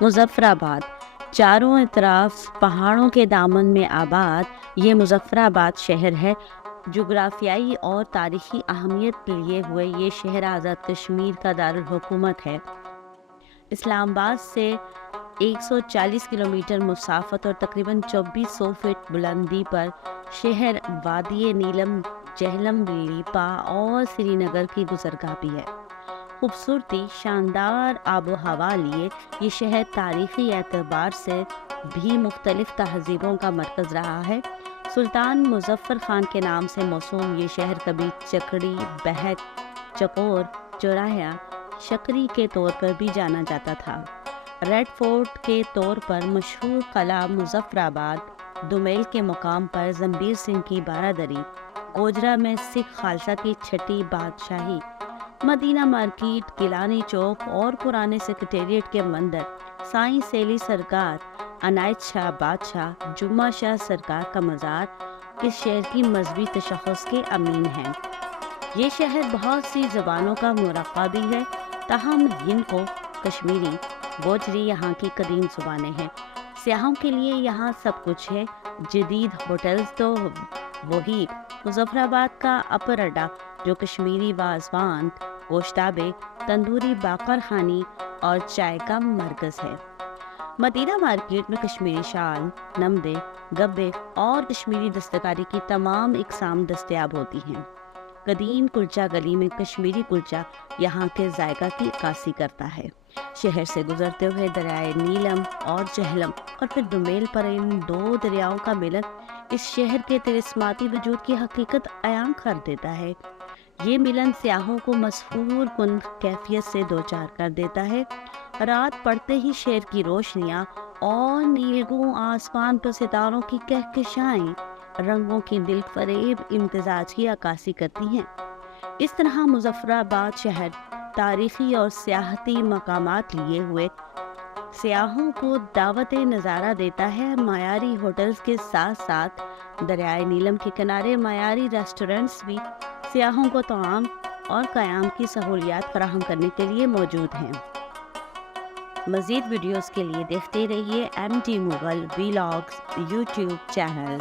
مظفر آباد چاروں طرف پہاڑوں کے دامن میں آباد یہ مظفر آباد شہر ہے۔ جغرافیائی اور تاریخی اہمیت لیے ہوئے یہ شہر آزاد کشمیر کا دارالحکومت ہے۔ اسلام آباد سے 140 کلومیٹر مسافت اور تقریباً 2400 فٹ بلندی پر شہر وادی نیلم، جہلم، لیپا اور سری نگر کی گزرگاہ بھی ہے۔ خوبصورتی، شاندار آب و ہوا لیے یہ شہر تاریخی اعتبار سے بھی مختلف تہذیبوں کا مرکز رہا ہے۔ سلطان مظفر خان کے نام سے موسوم یہ شہر کبھی چکڑی، بہت، چکور، چوراہا، شکری کے طور پر بھی جانا جاتا تھا۔ ریڈ فورٹ کے طور پر مشہور قلعہ مظفر آباد، دومیل کے مقام پر زنبیر سنگھ کی بارادری، گوجرا میں سکھ خالصہ کی چھٹی بادشاہی، مدینہ مارکیٹ، گیلانی چوک اور پرانے سیکریٹریٹ کے مندر، سائیں سیلی سرکار، عنایت شاہ بادشاہ، جمعہ شاہ سرکار کا مزار اس شہر کی مذہبی تشخص کے امین ہیں۔ یہ شہر بہت سی زبانوں کا مرقع بھی ہے، تاہم ہند کو کشمیری، گوجری یہاں کی قدیم زبانیں ہیں۔ سیاحوں کے لیے یہاں سب کچھ ہے۔ جدید ہوٹلز تو وہی مظفر آباد کا اپر اڈا جو کشمیری وازوان، گوشتابے، تندوری باقر خانی اور چائے کا مرکز ہے۔ مدینہ مارکیٹ میں کشمیری شال، نمدے، گبے اور کشمیری دستکاری کی تمام اقسام دستیاب ہوتی ہیں۔ قدیم کلچہ گلی میں کشمیری کلچہ یہاں کے ذائقہ کی عکاسی کرتا ہے۔ شہر سے گزرتے ہوئے دریائے نیلم اور جہلم اور پھر دومیل پر ان دو دریاؤں کا ملن اس شہر کے طلسماتی وجود کی حقیقت عیاں کر دیتا ہے۔ یہ ملن سیاحوں کو مسحور کن کیفیت سے دوچار کر دیتا ہے۔ رات پڑتے ہی شہر کی روشنیاں اور نیلگوں آسمان پر ستاروں کی کہکشائیں رنگوں کی دل فریب امتزاج کی عکاسی کرتی ہیں۔ اس طرح مظفر آباد شہر تاریخی اور سیاحتی مقامات لیے ہوئے سیاحوں کو دعوت نظارہ دیتا ہے۔ معیاری ہوٹلز کے ساتھ ساتھ دریائے نیلم کے کنارے معیاری ریسٹورنٹس بھی سیاحوں کو طعام اور قیام کی سہولیات فراہم کرنے کے لیے موجود ہیں۔ مزید ویڈیوز کے لیے دیکھتے رہیے MT Mughal vlogs YouTube channel.